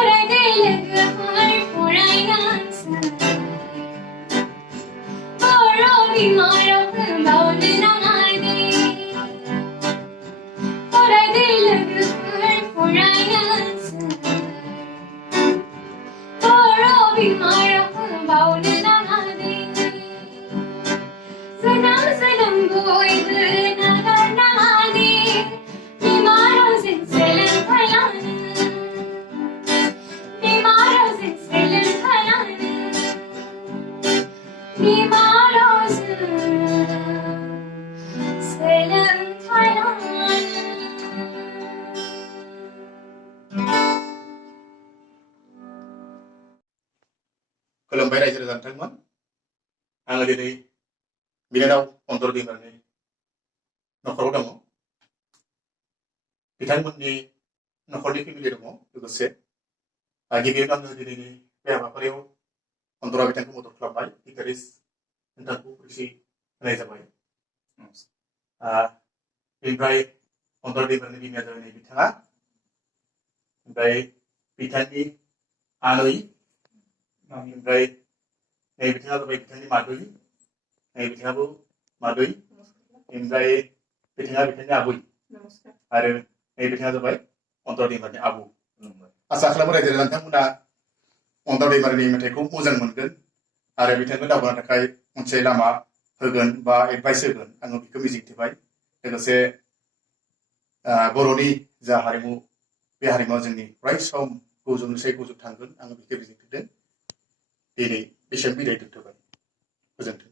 Forai lugufwr forai answer. Bodo bibar bodo namade. Forai lugufwr forai answer. Bodo bibar bodo namade. Sanam sanam boy nagar namade. Bimaro zin selam phalan. Bimaro zin selam phalan. Bimaro zin selam phalan. Kalau bayar aja dengan teman, angga jadi bilang Antara Daimary न'खराव दङ बिथांमोननि न'खरनि family दङ लोगोसे गिबियावनो आङो दिनैनि बे हाबाफारियाव अन्तरा बिथांखौ मदद खालामबाय इकारिस नोंथांखौ खुसि होनाय जाबाय बेनिफ्राय अन्तरा दैमारिनि बिमाया जाबाय बिथाङा ओमफ्राय बिथांनि आनै ओमफ्राय नै बिथाङा जाबाय बिथांनि मादै नै बिथाङाबो मादै ओमफ्राय बिथाङा बिथांनि आबै आरो नै बिथाङा जाबाय अन्तरा दैमारिनि आबौ आसा खालामो रायजो नोंथांमोना अन्तरा दैमारिनि मेथाइखौ मोजां मोनगोन आरो बिथांनो दावगानो थाखाय मोनसे लामा होगोन बा एडभाइस होगोन आङो बेखौ मिजिंथिबाय लोगोसे बर'नि जा हारिमु बे हारिमुवा जोंनि अराय सम गोजौनिफ्राय गोजौ थांगोन आङो बेखौ मिजिंथिदों दिनै एसेबां बिदाय दोनथ'बाय गोजोन्थों